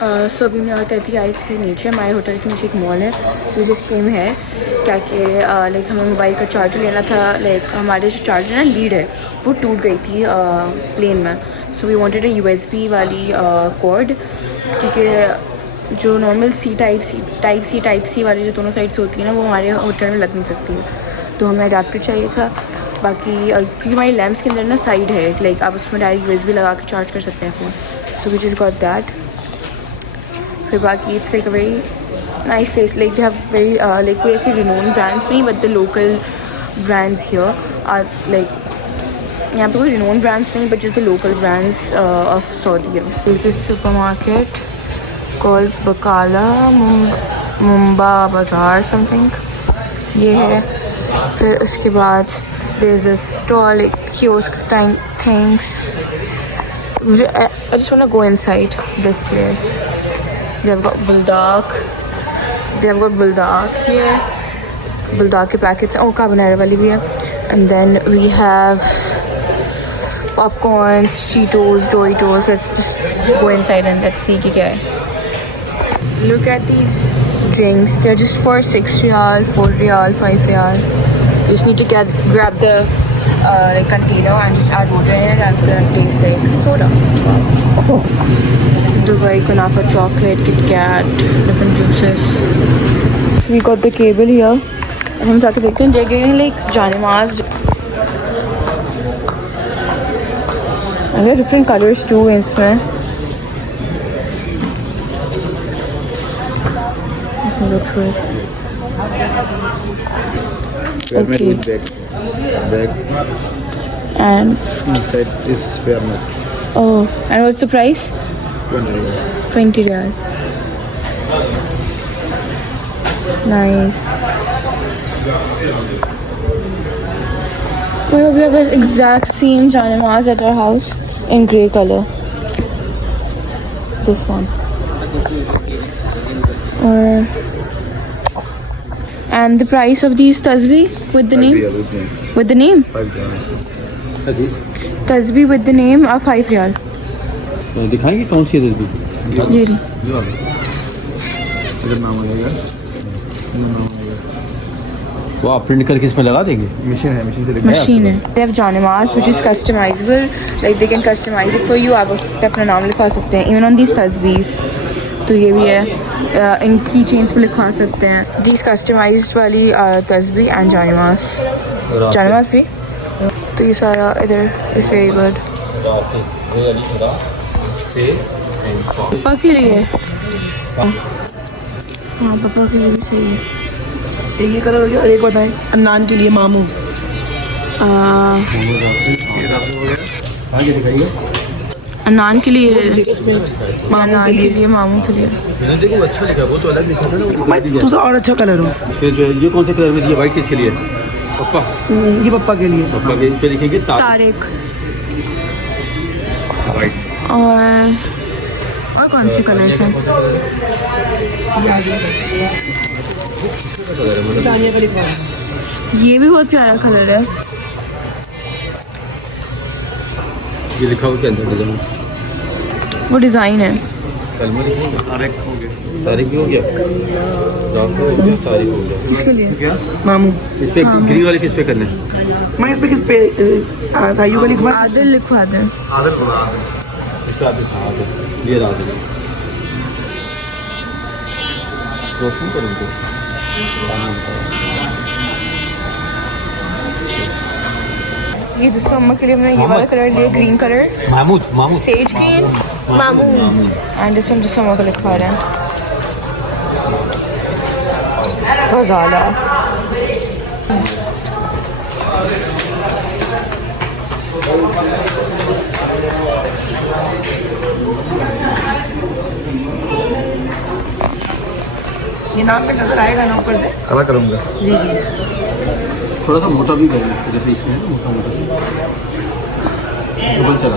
सो अभी मैं और तैती आई थे नीचे, हमारे होटल के नीचे एक मॉल है, सो जिस गेम है क्या कि लाइक हमें मोबाइल का चार्जर लेना था। लाइक हमारे जो चार्जर है ना, लीड है, वो टूट गई थी प्लेन में। So we wanted a USB वाली कॉर्ड, क्योंकि जो नॉर्मल टाइप सी वाली जो दोनों साइड्स होती है ना, वो हमारे होटल में लग नहीं सकती है, तो हमें अडाप्टर चाहिए था। बाकी क्योंकि हमारी लैम्प्स के अंदर ना साइड है, लाइक आप उसमें डायरेक्ट USB लगा के चार्ज कर सकते हैं phone. So which is got that. फिर बाकी it's like a very nice place, like they have very like कोई ऐसी रिनोन ब्रांड्स नहीं, but the local brands here are like, यहाँ पे कोई रिनोन ब्रांड्स नहीं, but just the local brands of Saudi. This supermarket called बकाला मुंबा बाज़ार समथिंग, ये है। फिर उसके बाद there is a stall, kiosk time things. मुझे I just want to go inside this place. They have got bulldog. They have got bulldog here. Bulldog के पैकेट्स, ओ carbonara वाली भी है। And then we have popcorns, Cheetos, Doritos. Let's just go inside and let's see क्या है। Look at these drinks. They're just for 6 riyal, 4 riyal, 5 riyal. You just need to grab the like container and just add water in it, and it's gonna taste like soda. Dubai Kunafa chocolate, Kit Kat, different juices. So we got the cable here. अब हम जाके देखते हैं, they're giving like जानेमाज़, and there are different colors too इसमें। Let's look through it. Okay. Bag. And Inside is fairness. oh, and what's the price? 20 riyal. Nice. We have this exact same Janamaz at our house in grey color. This one. And the price of these tasbih with the name? With the name? 5 riyal. Tasbih with the name of 5 riyal. तो दिखाएंगे कौन सी है तस्वीर? ये रही। इधर नाम आ जाएगा, वो आप प्रिंट करके इसमें लगा देंगे? मशीन है, मशीन से मशीन है। They have Janamaz which is customizable, like they can customize it for you. आप उस पे अपना नाम लिखवा सकते हैं, even on these tasbihs। तो ये भी है, इन की चेन्स पे लिखवा सकते हैं। These customized वाली तस्बीह एंड जानमाज भी। तो ये सारा इधर इज वेरी गुड। पापा के लिए, हाँ पापा के लिए भी सही है। ये कलर हो गया, और एक बताएं अन्नान के लिए मामू। आगे दिखाइए। अनान के लिए, मामू के लिए, मामू के लिए। देखो अच्छा लिखा, वो तो अलग लिखा था ना। मैं तुझसे और अच्छा कलर हो। फिर जो ये कौन से कलर में दिया? वाइट किसके लिए? पप्पा। ये पप्पा के लिए। पप्पा के इस पे लिखेंगे तारिक। वाइट। और कौन से कलर्स हैं? ये भी बहुत प्यारा कलर है। ये लिखा हुआ क्या अंदर डिजाइन? वो डिज़ाइन है। तारिक हो गया, तारिक भी हो गया, रात हो गया, तारिक हो गया। किसके लिए? क्या मामू। इस पे ग्रीन वाले किस पे करने हैं? मैं इस पे किस पे भाइयों का लिखवा? आदिल लिखवा दें। इसका आदिल, ये आदिल। रोशन करूँगा। ये दूसरा अम्मा के लिए मैं ये वाला कलर लिया, green colour, Mahmood, Mahmood, says green, मामू। एंड दिस वन दूसरा अम्मा को लिखवा रहे हैं, गजाला। ये नाम पे नजर आएगा ना ऊपर से? काला करूँगा। जी जी। थोड़ा सा मोटा भी करें, जैसे इसमें है ना मोटा मोटा डबल चला।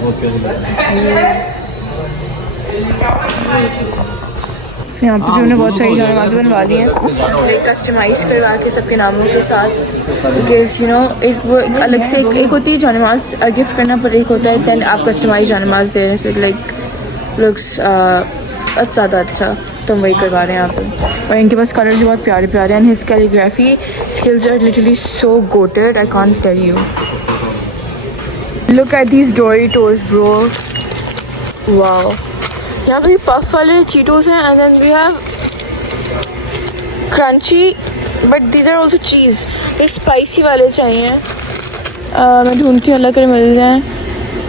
बहुत प्यारी लग रही है। So यहाँ पे भी हमने बहुत सारी जानमाज़ बनवा ली हैं, लाइक कस्टमाइज़ करवा के सबके नामों के साथ, बिकॉज यू नो एक वो अलग से एक होती है जानमाज़ गिफ्ट करना, पर एक होता है दैन आप कस्टमाइज जानमाज़ दे रहे हैं, सो लाइक लुक्स ज़्यादा अच्छा, तो हम वही करवा रहे हैं यहाँ पे। और इनके पास कलर भी बहुत प्यारे प्यारे हैं, and his calligraphy skills are literally so gifted, I can't tell you. Look at these Doritos bro, wow. यहाँ पे पफ वाले चीटोस हैं, and then we have crunchy, but these are also cheese. फिर स्पाइसी वाले चाहिए, मैं ढूंढती हूँ, अल्लाह करे मिल जाए।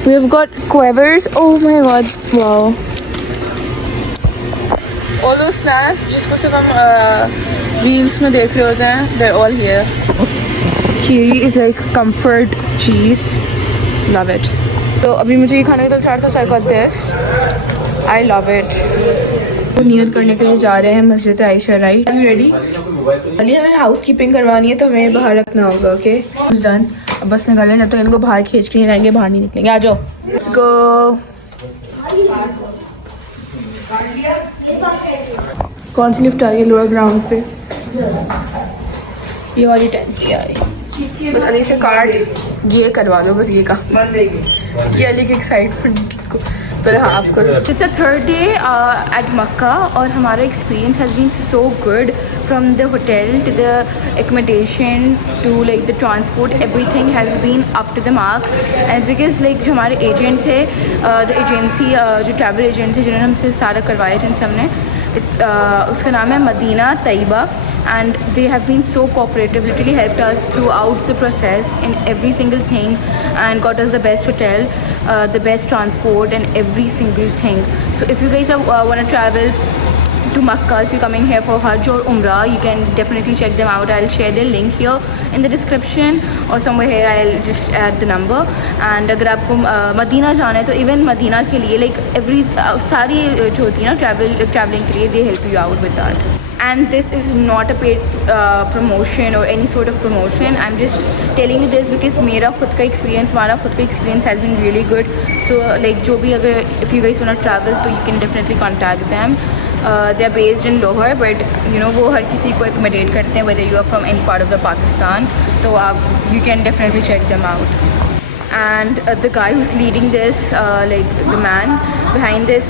We have got Quavers, oh my God, wow. All those snacks जिसको सिर्फ हम रील्स में देख रहे होते हैं, they're all here. Kiri is like comfort cheese, love it. तो अभी मुझे ये खाने का दिल चाह रहा था, so I got this, I love it. वो नियत करने के लिए जा रहे हैं मस्जिद Aisha, right? Are you ready? Ali हमें हाउस कीपिंग करवानी है, तो हमें बाहर रखना होगा, ओके? डन। अब बस निकलें, जब तक इनको बाहर खींच के नहीं लाएंगे, बाहर नहीं निकलेंगे। आ जाओ, लेट्स गो। कौन सी लिफ्ट आ रही है लोअर ग्राउंड पे? ये वाली 10 आ रही है। बस अली से कार्ड ये करवा लो, बस ये का, ये अली की एक्साइटमेंट को पहले हाफ करो। It's a third day at Mecca, और हमारा experience has been so good, from the hotel to the accommodation to like the transport, everything has been up to the mark. And because like जो हमारे agent थे, the agency जो travel agent थे जिन्होंने हमसे सारा करवाया, जिनसे हमने, उसका नाम है मदीना तैयबा, and they have been so cooperative, literally helped us throughout the process in every single thing, and got us the best hotel, the best transport, and every single thing. So if you guys want to travel to Makkah, if you're coming here for Hajj or Umrah, you can definitely check them out. I'll share their link here in the description, or somewhere here I'll just add the number. And अगर आपको Medina जाना है, तो even Medina के लिए like every सारी जो होती है ना ट्रैवलिंग के लिए, they help you out with that. And this is not a paid promotion or any sort of promotion. I'm just telling you this because मेरा खुद का experience, हमारा खुद का experience has been really good. So like जो भी अगर if you guys wanna travel, तो you can definitely contact them. They are based in Lahore, but you know वो हर किसी को accommodate करते हैं, whether you are from any part of the Pakistan. तो आप you can definitely check them out. And the guy who's leading this, like the man behind this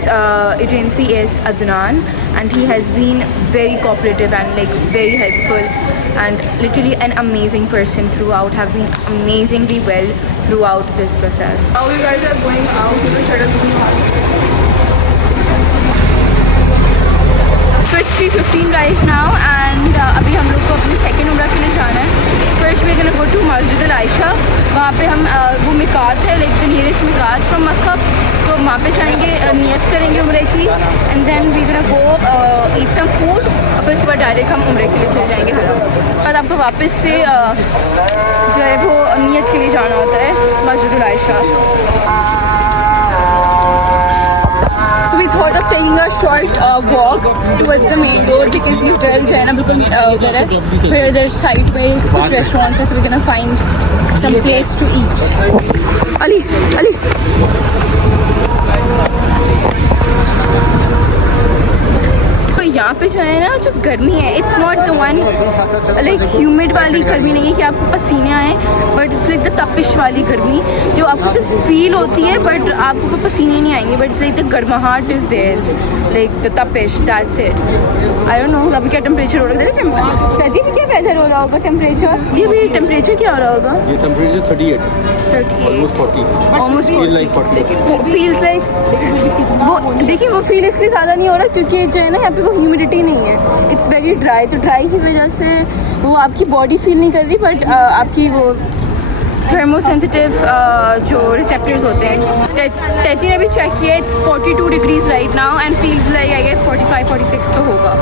agency is Adnan, and he has been very cooperative and like very helpful, and literally an amazing person throughout, have been amazingly well throughout this process. Now you guys are going out to the Shadab. So it's 3:15 right now, and अभी हम लोग को अपनी second उम्रा के लिए जाना है। First we gonna go to मस्जिद आयशा, वहाँ पे हम वो मिकात है, लाइक द नियरेस्ट मिकात फ्रॉम मक्का, तो वहाँ पे जाएंगे, नियत करेंगे उम्रे की, and then we gonna go eat some food, और फिर उसके बाद डायरेक्ट हम उम्रे के लिए चले जाएंगे हरम। और आपको वापस से जो है वो नियत के लिए जाना होता है मस्जिद Ayesha. So we thought of taking a short walk towards the main road, because ये hotel जो है ना बिल्कुल उधर है, where there's sideways कुछ restaurants हैं, so we're gonna find some place to eat. Ali, Ali. यहाँ पे जो है ना जो गर्मी है, it's not the one like humid वाली गर्मी नहीं है कि आपको पसीने आए, बट इट्स लाइक द तपिश वाली गर्मी जो आपको सिर्फ फील होती है, बट आपको कोई पसीने नहीं आएंगे, बट इट्स लाइक द गर्माहट इज़ देयर, लाइक द तपिश, that's it. I don't know अभी क्या टेम्परेचर हो रहा है, कभी भी क्या वेदर हो रहा होगा, टेम्परेचर ये भी टेम्परेचर क्या हो रहा होगा, ये temperature 38 almost 40 almost feel like 40 feels like वो देखिए वो फील इसलिए ज़्यादा नहीं हो रहा क्योंकि जो है ना यहाँ पे वो ह्यूमिडिटी नहीं है, इट्स वेरी ड्राई, तो ड्राई की वजह से वो आपकी बॉडी फील नहीं कर रही, बट आपकी वो थर्मोसेंसिटिव जो रिसेप्टर्स होते हैं, तैती ने भी चेक किया, it's 42 degrees right now, and feels like I guess 45-46 तो होगा।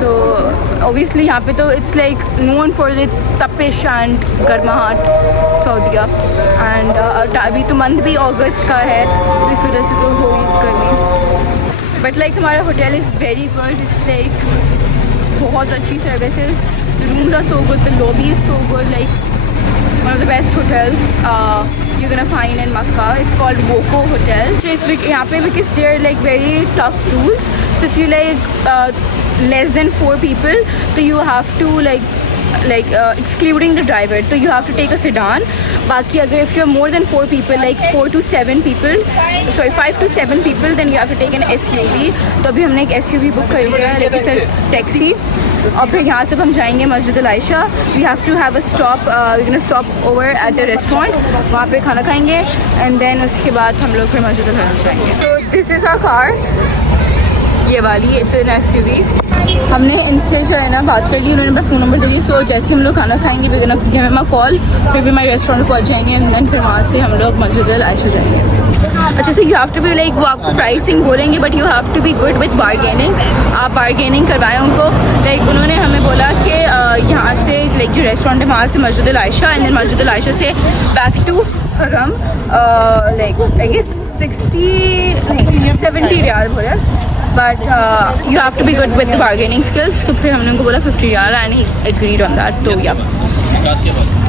तो ऑब्वियसली यहाँ पे तो it's like known for its तपिश एंड गर्माहट सऊदीया, एंड अभी तो मंथ भी अगस्त का है, तो इस वजह से तो होगी गर्मी, बट लाइक हमारा hotel is very good, it's like बहुत अच्छी services, the rooms are so good, the lobby is so good, like one of the best hotels you're gonna find in Makkah. It's called Woko Hotel. So it's यहाँ पे because they're like very tough rules, So if you less than 4 people, so you have to excluding the driver, so you have to take a sedan. बाकी अगर if you're more than 4 people, like 4 to 7 people, sorry 5 to 7 people, then you have to take an SUV. तो अभी हमने एक SUV book करी है, लेकिन sir taxi. और फिर यहाँ से हम जाएंगे मस्जिद Al Ayesha. We have to have a stop, we're gonna stop over at the restaurant. वहाँ पे खाना खाएंगे and then उसके बाद हम लोग फिर मस्जिद अल हरम जाएंगे. So this is our car. ये वाली, it's an SUV. हमने इनसे जो है ना बात कर ली, उन्होंने अपना फ़ोन नंबर दे दिया. सो जैसे हम लोग खाना खाएंगे we gonna give him a call, फिर भी हमारे रेस्टोरेंट पहुंच जाएंगे एंड देन फिर वहाँ से हम लोग मस्जिद अल आयशा जाएंगे. अच्छा so you have to be like, वो आपको प्राइसिंग बोलेंगे but you have to be good with bargaining. आप बारगेनिंग करवाएं उनको. लाइक उन्होंने हमें बोला कि यहाँ से लाइक जो रेस्टोरेंट है वहाँ से मस्जिद अल आयशा एंड देन मस्जिद अल आयशा से back to Haram like I guess 70 riyal बोला. But you have to be good with the bargaining skills. तो फिर हमने उनको बोला 50 riyal and he agreed on that. तो या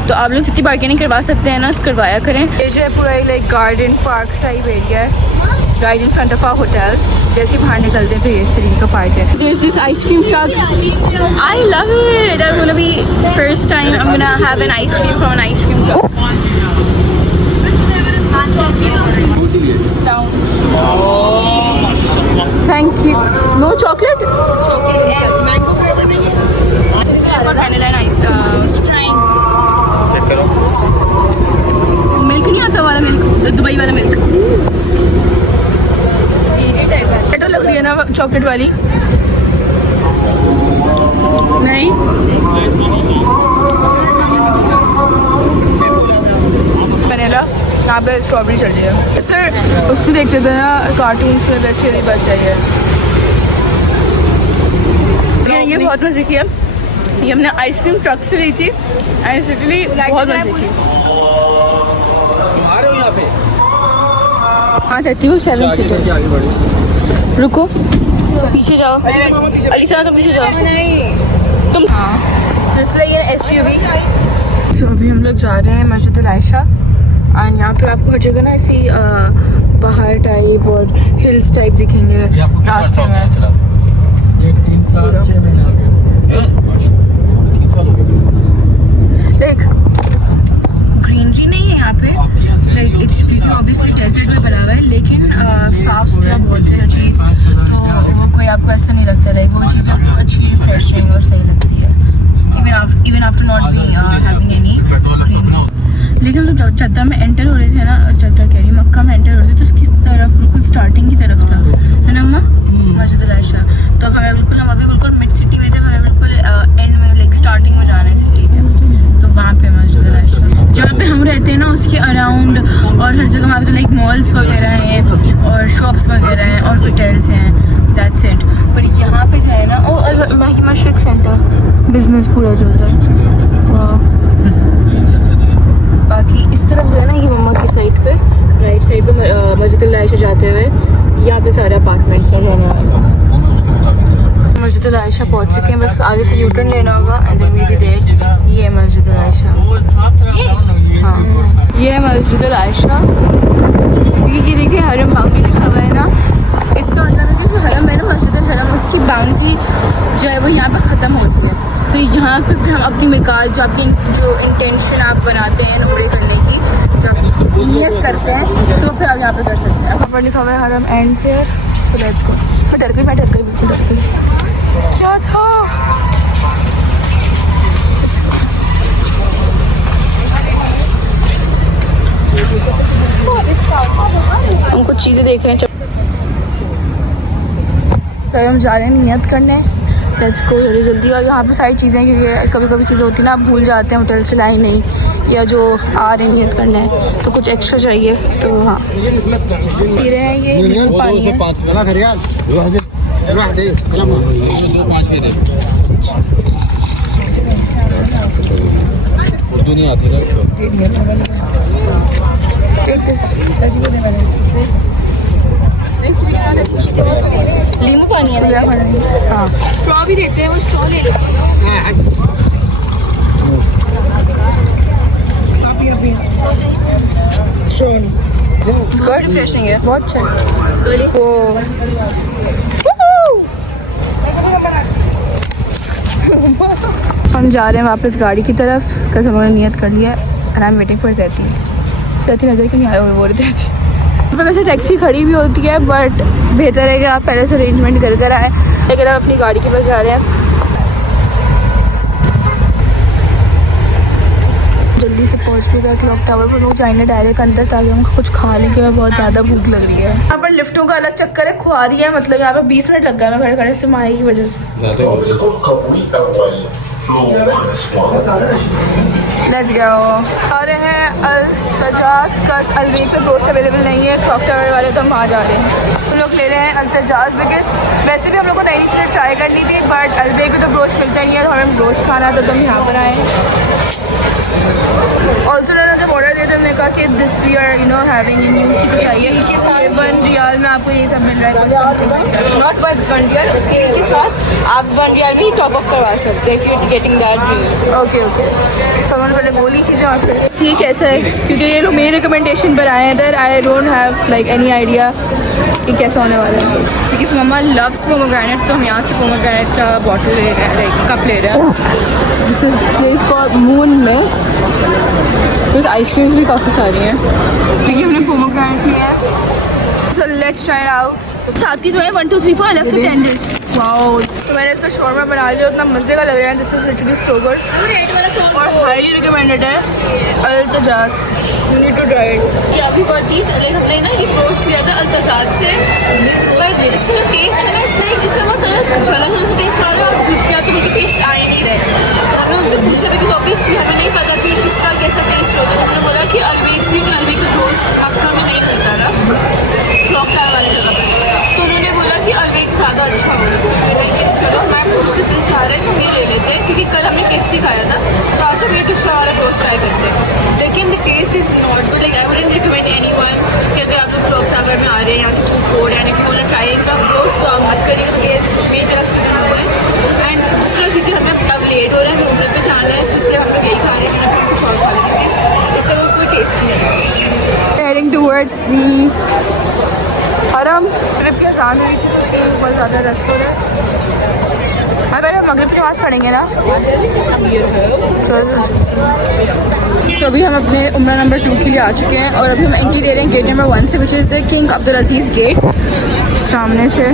तो आप लोग जितनी बार्गेनिंग करवा सकते हैं ना करवाया करें. ये जो है पूरा like garden park type area है right in front of our hotel. जैसे ही बाहर निकलते हैं तो ये इस तरीके का पार्क है. There's this ice cream truck. I love it. I'm gonna be first time I'm gonna have an ice cream from an ice cream truck. Down. Thank you. No chocolate? Chocolate. Mango flavor नहीं है. I got vanilla and ice. Strain. Check करो. Milk नहीं आता वाला milk, Dubai वाला milk. टो लग रही है ना चॉकलेट वाली. नहीं वनीला. यहाँ पे स्ट्रॉबेरी चल रही है. सर उसमें देखते थे ना कार्टून्स में वैसे वाली बस है ये बहुत मज़े की है. ये हमने आइसक्रीम ट्रक से ली थी एंड लिटरली बहुत मज़े की. आ रहे हो यहाँ पे? हाँ चाहती हूँ 7 सीटर. रुको पीछे जाओ. अलीसा तुम पीछे जाओ. तुम हाँ इसलिए ये SUV. सो अभी हम लोग जा रहे हैं मस्जिद अल आयशा एंड यहाँ पे आपको हर जगह ना ऐसी पहाड़ टाइप और हिल्स टाइप दिखेंगे रास्ते में. 3 साल 6 महीने आ गए. लाइक ग्रीनरी नहीं है यहाँ पे लाइक क्योंकि ऑब्वियसली डेजर्ट में बना हुआ है लेकिन साफ सुथरा बहुत है हर चीज़. तो वो कोई आपको ऐसा नहीं लगता लाइक वो चीज़ आपको अच्छी रिफ्रेशिंग और सही लगती है even after not be having any greenery. लेकिन हम लोग जद्दा में एंटर हो रहे थे ना, जद्दा कह रही मक्का में एंटर हो रहे थे तो उसकी तरफ बिल्कुल स्टार्टिंग की तरफ था है ना अम्मा मस्जिद अल आयशा. तो अब हमें बिल्कुल हम अभी बिल्कुल मिड सिटी में थे. हमें बिल्कुल एंड में लाइक स्टार्टिंग में जाना है सिटी के. तो वहाँ पे मस्जिद अल आयशा जहाँ पे हम रहते हैं ना उसके अराउंड और हर जगह वहाँ पे लाइक मॉल्स वगैरह हैं और शॉप्स वगैरह हैं और होटल्स हैं. That's it. पर यहाँ पे जो है ना ओ मशरिक सेंटर बिजनेस पूरा जो होता है. बाकी इस तरफ जो है ना ये मम्मा की साइड पे राइट साइड पे मस्जिद अल आयशा जाते हुए यहाँ पे सारे अपार्टमेंट्स हैं रहने वाले. मस्जिद अल आयशा पहुँच चुके हैं. बस आगे से यूटर्न लेना होगा and then we be there. ये है मस्जिद अल आयशा. हाँ ये है मस्जिद अल आयशा. ये देखिए हरम बाउंड्री लिखा हुआ है ना. इसका मतलब है कि जो हरम है ना मस्जिद अल हरम उसकी बाउंड्री जो है वो यहाँ पे ख़त्म होती है. तो यहाँ पे फिर हम अपनी मिकात जो आपकी जो इंटेंशन आप बनाते हैं उम्रे करने की जो आप नियत करते हैं तो फिर आप यहाँ पे कर सकते हैं. ऊपर लिखा हुआ है हरम एंड से. So let's go. मैं डर गई बिल्कुल डर गई. क्या था हम कुछ चीज़ें देख रहे हैं. सर हम जा रहे हैं नियत करने. लेट्स गो जल्दी जल्दी. और यहाँ पे सारी चीज़ें क्योंकि कभी कभी चीज़ें होती हैं ना आप भूल जाते हैं होटल से लाई नहीं या जो आ रहे हैं नियत करना है तो कुछ एक्स्ट्रा चाहिए. तो हाँ पी रहे हैं ये पानी है. उर्दू नहीं आती ना. लीमू पानी है. हाँ स्ट्रॉ भी देते हैं. वो स्ट्रॉ ले लो. स्ट्रॉ रिफ्रेशिंग है बहुत अच्छा. हम जा रहे हैं वापस गाड़ी की तरफ because हम लोगों ने नियत कर लिया and I'm waiting for Zeti नज़र क्यों नहीं आया वो बोल रही थी। वैसे टैक्सी खड़ी भी होती है बट बेहतर है कि आप पहले से अरेंजमेंट कर आए, लेकिन आप अपनी गाड़ी के पास जा रहे हैं। जल्दी से पहुंच भी गया क्लॉक टावर पर, लोग जाएंगे डायरेक्ट अंदर ताकि हम कुछ खा लेंगे। बहुत ज़्यादा भूख लग रही है। यहाँ पर लिफ्टों का अलग चक्कर है, खुआ रही है, मतलब यहाँ पर 20 मिनट लग गया मैं खड़े खड़े से माही की वजह से। Let's go. आ रहे हैं अल्तजाज का अलवेक पे ब्रोस्ट अवेलेबल नहीं है क्लॉक टावर वाले, तो हम वहाँ जा रहे हैं। हम लोग ले रहे हैं अल्तजाज बिकॉज वैसे भी हम लोग को नई चीज़ें ट्राई करनी थी बट अलवेक में तो ब्रोस्ट मिलता नहीं है, तो हमें ब्रोस्ट खाना था तो हम यहाँ पर आए। ऑल्सो मैंने जब ऑर्डर दिया तो उन्होंने कहा कि this we are having in use को चाहिए के साथ 1 रियाल में आपको ये सब मिल रहा है। नॉट बाय 1 रियाल, स्टील के साथ आप 1 रियाल में ही टॉप अप करवा सकते हैं if you getting that reel. Okay okay, समझ पहले बोली चीज़ें और फिर ये कैसा है क्योंकि ये लोग मेरे रिकमेंडेशन पर आए हैं इधर। I don't have like any idea कि कैसा होने वाला है बिकॉज मम्मा लव्स पोमोग्रेनेट, तो हम यहाँ से पोमोग्रेनेट का बॉटल ले रहे हैं, लाइक कप ले रहे हैं। This is place called moon mist, कुछ आइसक्रीम भी काफ़ी सारी हैं। देखिए हमने पोमोग्रेनेट लिया है, सो लेट्स ट्राई आउट। साथी तो है 1 2 3 4 अलग से टेंडर्स। वाओ, तो मैंने इसका शोरमा बना लिया, उतना मज़े का लग रहा है। This is literally so good और हाईली रिकमेंडेड है Al Tazaj, you need to try it. ये अभी बहुत 30 अलग हमने ना ये रोस्ट किया था अल्तजाज से, पर इसका जो टेस्ट है ना इससे बहुत झलक से टेस्ट आ रहा है, क्या तो मुझे टेस्ट आ ही नहीं रहा। हमने उनसे पूछा बिकॉज ऑब्वियसली हमें नहीं पता कि किसका कैसा टेस्ट होगा, तो उन्होंने बोला कि अलवेक का रोस्ट मक्का में नहीं करता ना क्लॉक टावर वाली जगह पर, तो उन्होंने बोला कि अलवेक ज़्यादा अच्छा होगा। लेकिन चलो हमारे टोस्ट के दिन चाह रहे हैं तो ये ले लेते हैं क्योंकि कल हमने KFC खाया था, तो आज हम ये दूसरा वाला टोस्ट ट्राई करते हैं। लेकिन the taste is not good, like I wouldn't recommend anyone कि अगर आप लोग क्लॉक टावर में आ रहे हैं यहाँ की food court and if you want to try इनका टोस्ट तो आप मत करिए क्योंकि मेरी तरफ से नहीं हुआ। एंड दूसरा क्योंकि हमें अब लेट हो रहा है, हमें उम्र पर जाना है, तो इसलिए हम लोग यही खा रहे हैं, हम कुछ और खा लेंगे क्योंकि इसका कोई टेस्ट नहीं है। हेडिंग टूवर्ड्स दी हरम। ट्रिप के आसान हुई थी तो उसके लिए बहुत ज़्यादा रश हो रहा है। हाँ पहले मगरिब की नमाज़ पढ़ेंगे ना। तो अभी हम अपने उम्रा नंबर 2 के लिए आ चुके हैं और अभी हम एंट्री दे रहे हैं गेट नंबर 1 से, which is the king Abdul Aziz gate सामने से।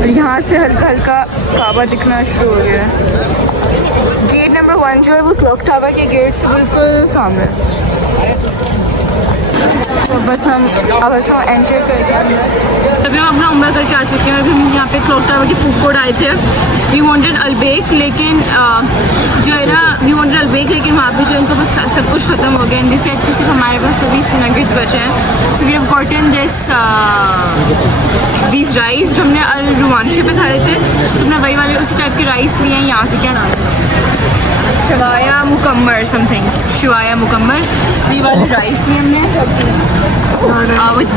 और यहाँ से हल्का हल्का काबा दिखना शुरू हो गया है। गेट नंबर 1 जो है वो क्लॉक टावर के गेट से बिल्कुल सामने। तो बस हम एंटर करके अभी हम अपना उम्रा करके आ चुके हैं। अभी हम यहाँ पे क्लॉक टावर के फूड कोर्ट आए थे, वी वांटेड अलबेक, लेकिन जो है ना वी वांटेड अलबेक, लेकिन वहाँ पे जो इनको बस सब कुछ ख़त्म हो गया। इन दिस सेट सिर्फ हमारे पास 20 नगेट्स बचे हैं। So we have gotten this rice जो हमने अल रुमानशी पे खाए थे, तो हमने वही वाले उसी टाइप के राइस लिए हैं। यहाँ से क्या नाम है, शिवाया मुकम्मर समथिंग, शिवाया मुकम्मर, तो ये वाले राइस लिए हमने विथ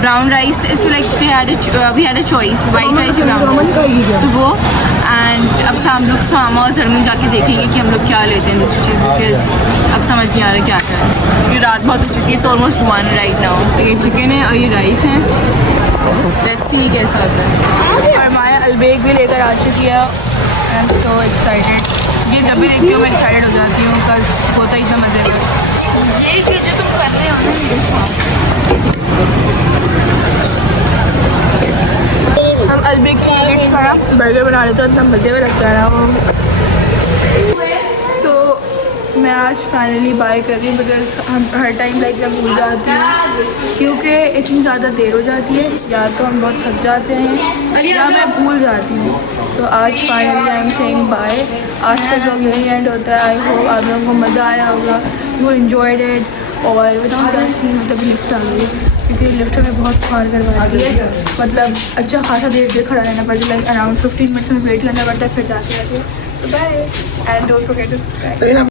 ब्राउन राइस। इसमें like we had a choice white rice या ब्राउन राइस, तो वो। एंड अब हम लोग सामा और जर्मनी जाके देखेंगे कि हम लोग क्या लेते हैं दूसरी चीज़, बिकॉज अब समझ नहीं आ रहा क्या है। ये रात बहुत हो चुकी है, इट्स ऑलमोस्ट 1 राइट नाउ। तो ये चिकन है और ये राइस है, लेट्स सी कैसा होता है। और माया अलबेक भी लेकर आ चुकी है, आई एम सो एक्साइटेड। ये जब भी देखती हूँ मैं एक्साइटेड हो जाती हूँ, कल होता ही इतना मज़े का। ये कि जो तुम कर रहे हो ना, हम अलबेक के नगेट्स का ना बर्गर बना लेते हैं, इतना मज़े का लगता है ना वो। सो मैं आज फाइनली बाय कर रही हूँ बिकॉज हम हर टाइम लाइक मैं भूल जाती हूँ क्योंकि इतनी ज़्यादा देर हो जाती है, या तो हम बहुत थक जाते हैं या मैं भूल जाती हूँ। तो आज finally I am saying bye. आज का ब्लॉग यही एंड होता है। आई होप आप लोगों को मज़ा आया होगा, यू एंजॉयड इट। और विदाउट दैट सीन मतलब लिफ्ट आ गई क्योंकि लिफ्ट में बहुत ख्वार करवाती है, मतलब अच्छा खासा देर खड़ा रहना पड़ता है, लाइक अराउंड 15 मिनट्स में वेट करना पड़ता है, फिर जाके आती है। So bye and don't forget to subscribe.